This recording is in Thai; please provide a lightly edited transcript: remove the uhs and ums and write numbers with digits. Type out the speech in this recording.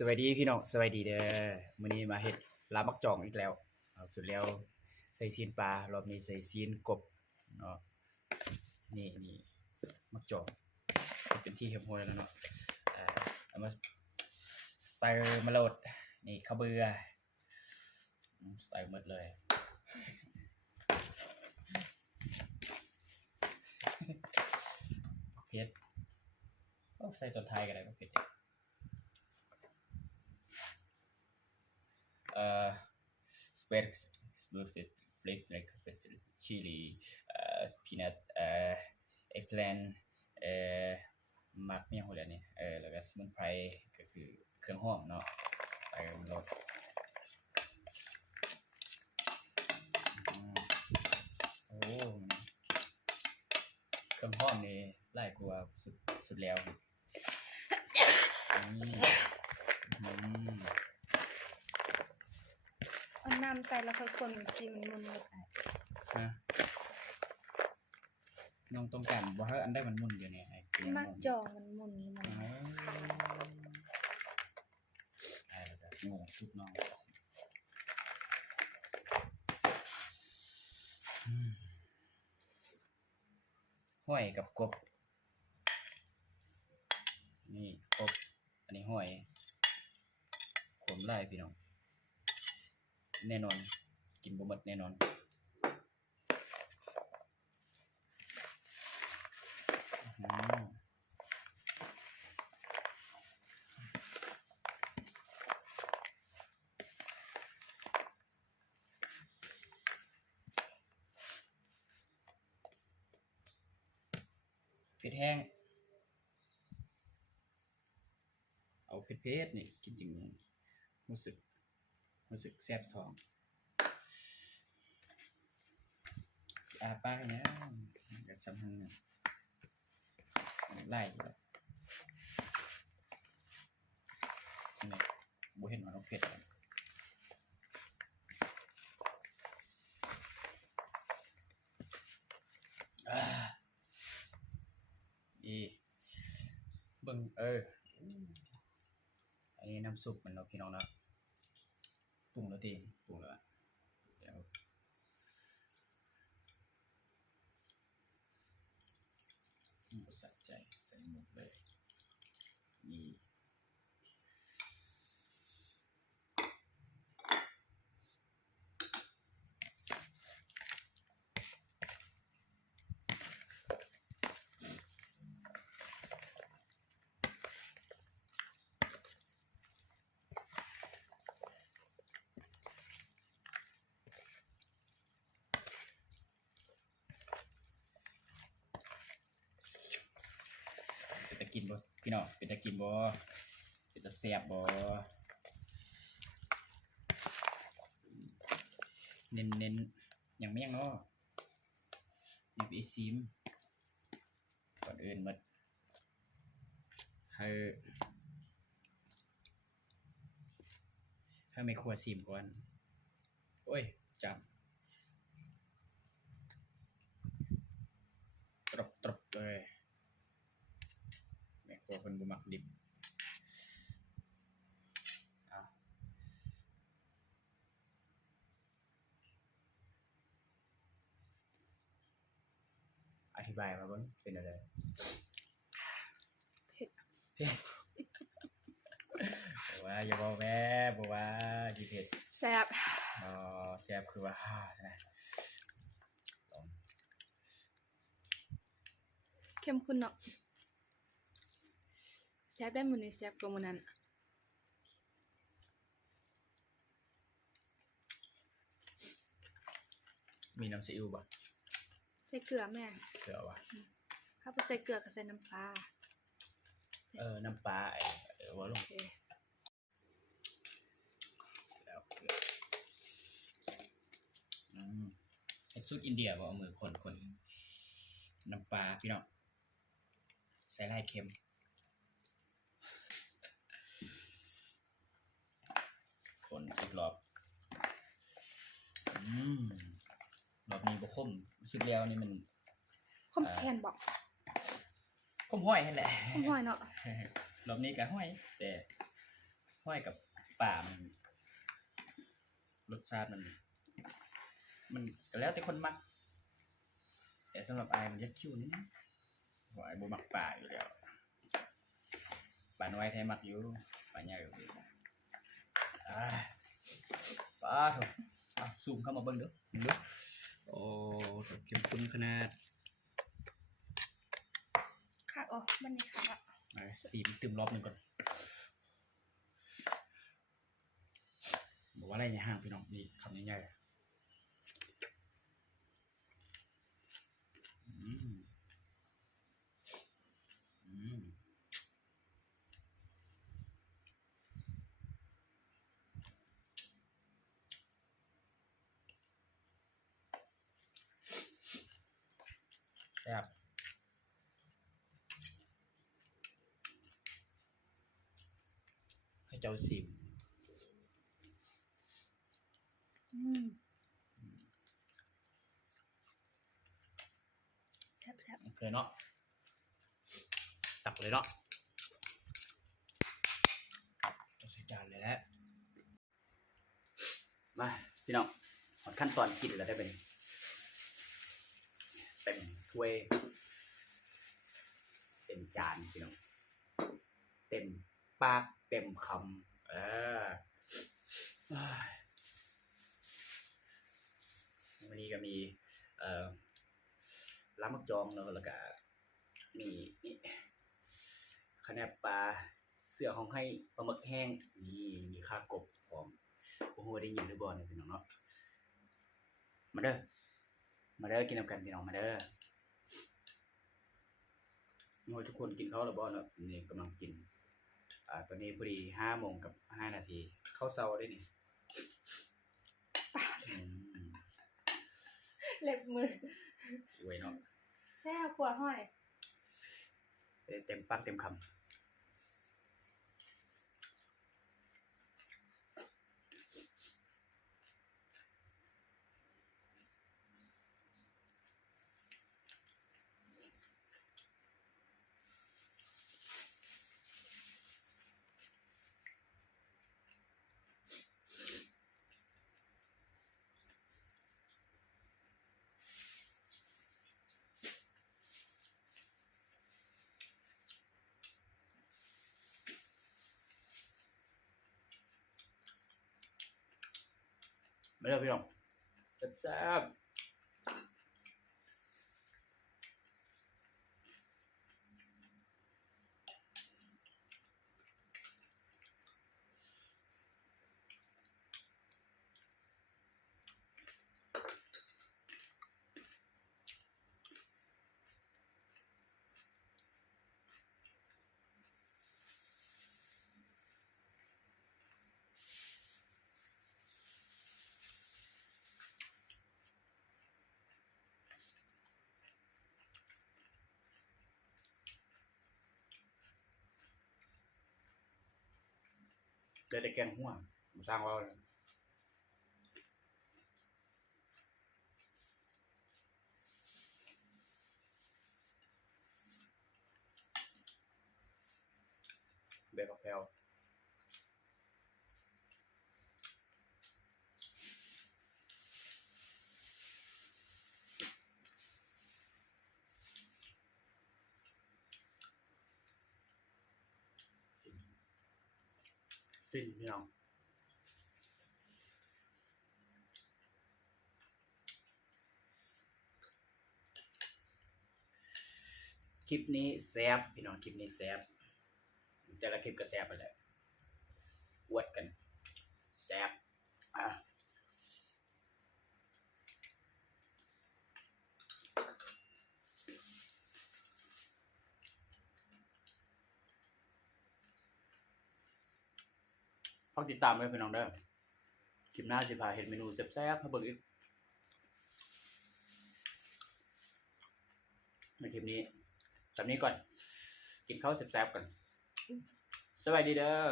สวัสดีพี่น้องสวัสดีเด้อมื้อนี้มาเฮ็ดลาบมักจ่องอีกแล้วเอาสุดแล้วใส่ซีนปลารอบนี้ใส่ซีนกบเนาะนี่มักจ่องเป็นที่เรียบร้อยแล้วเนาะเอามาใส่มะโลดนี่ข้าวเบื่อใส่หมดเลยเผ็ดใส่ตัวไทยก็ได้บ่เผ็ดsparks, flake like chili, peanut, eggplant มักเนี่ยหัวแล้วนี่แล้วก็สมุนไพรก็คือเครื่องหอมเนาะใส่ลงโอ้เครื่องหอมนี่หลายกว่าสุดแล้วเอาน้ำใส่แล้วค่อยคนสิมันมุนหมดฮะน้องต้องการบ่ให้อันได้มันมุนอยู่เนี่ยไอ้มักจองมันมุนมันแบบงงชุบน้องห้อยกับกบนี่กบอันนี้ห้อยขมไล่พี่น้องแน่นอนกินบ่หมดแน่นอนเผ็ดแห้งเอาเผ็ดๆนี่จริงๆรู้สึกแซ่บท้องปากเนี่ยก็สำคัญไล่อยู่นี่บ่เห็นว่าเราเผ็ดนี่เบิ่งอันนี้น้ำซุปมันเนาะพี่น้องเนาะปรุงแล้วปรุงแล้วเดี๋ยวสะใจใส่หมดเลยนี่เป็นตะกินบ่พี่น้องเป็นตะกินบ่เป็นตะแซ่บบ่เน้นอย่างไม่ยังเนาะนี่ไปซิมก่อนอื่นหมดให้ไม่ครัวซิมก่อนโอ้ยจับตรบเลยแม่ครัวคนบ่มักดิบอธิบายมาเบิ่งเป็นอะไรเผ็ดว่าอย่าบอกแม่บอกว่ากี่เผ็ดแซ่บแซ่บคือว่าใช่ไหมเข้มข้นเนาะแซ่บได้มื้อนี้แซ่บกว่ามื้อนั้นมีน้ำซีอิ๊วบ่ใส่เกลือแม่เกลือวะถ้าบ่ใส่เกลือก็ใส่น้ำปลาน้ำปลาว่าลงแล้วเกลือเฮ็ดสูตรอินเดียบ่เอามือคนน้ำปลาพี่น้องใส่ลายเค็มคนอีกรอบรอบนี้บ่คมรู้สึกแล้วนี่มันคมแคนบอกคมห้อยนั่นแหละคมห้อยเนาะรอบนี้ก็ห้อยแต่ ห้อยกับป่ามันรสชาติมันก็แล้วแต่คนมักแต่สำหรับไอ้มันจะคิ้วนิดนึงเพราะไอ้บ่มักป่าอยู่แล้วป่าน้อยแท้มักอยู่ป่าใหญ่อยู่ป่าโถซูมเข้ามาเบิ่งเด้อโอ้เข้มข้นขนาด ค่ะอ๋อมันนี่ค่ะ ซีมตึมรอบหนึ่งก่อนบอกว่าอะไรอย่าห่างพี่น้องนี่คำง่ายๆแซ่บให้เจ้าซีม แซ่บ โอเคเนาะตักเลยเนาะต้องใส่จานเลยแหละมาพี่น้องขั้นตอนกินแล้วได้เป็นถ้วยเต็มจานพี่น้องเต็มปากเต็มคำวันนี้ก็มีล้ามักจองแล้วก็มีนี่คะแนนปลาเสื้อของให้ปลาหมึกแห้งนี่มีข้ากบพร้อมโอ้โหได้ยินหรือบอลพี่น้องเนาะมาเด้อกินน้ำกันพี่น้องมาเด้อทุกคนกินข้าวหรือบอลเนาะนี่กำลังกินตอนนี้พอดี5 โมงกับ5 นาทีเข้าเซาได้นี่ เล็บมือ สวยเนาะ แซ่บกว่าห้อย เต็มปากเต็มคำไม่เด้อพี่น้องแซ่บได้แกงหัวมาสร้างเราเลยแบบแพลวฟินพี่น้องคลิปนี้แซ่บพี่น้องคลิปนี้แซ่บแต่ละคลิปก็แซ่บไปแหละอวดกันแซ่บฝากติดตามไว้พี่น้องเด้อคลิปหน้าจะพาเห็นเมนูแซ่บๆให้เบิ่งอีกในคลิปนี้สำนี้ก่อนกินข้าวแซ่บๆก่อนสวัสดีเด้อ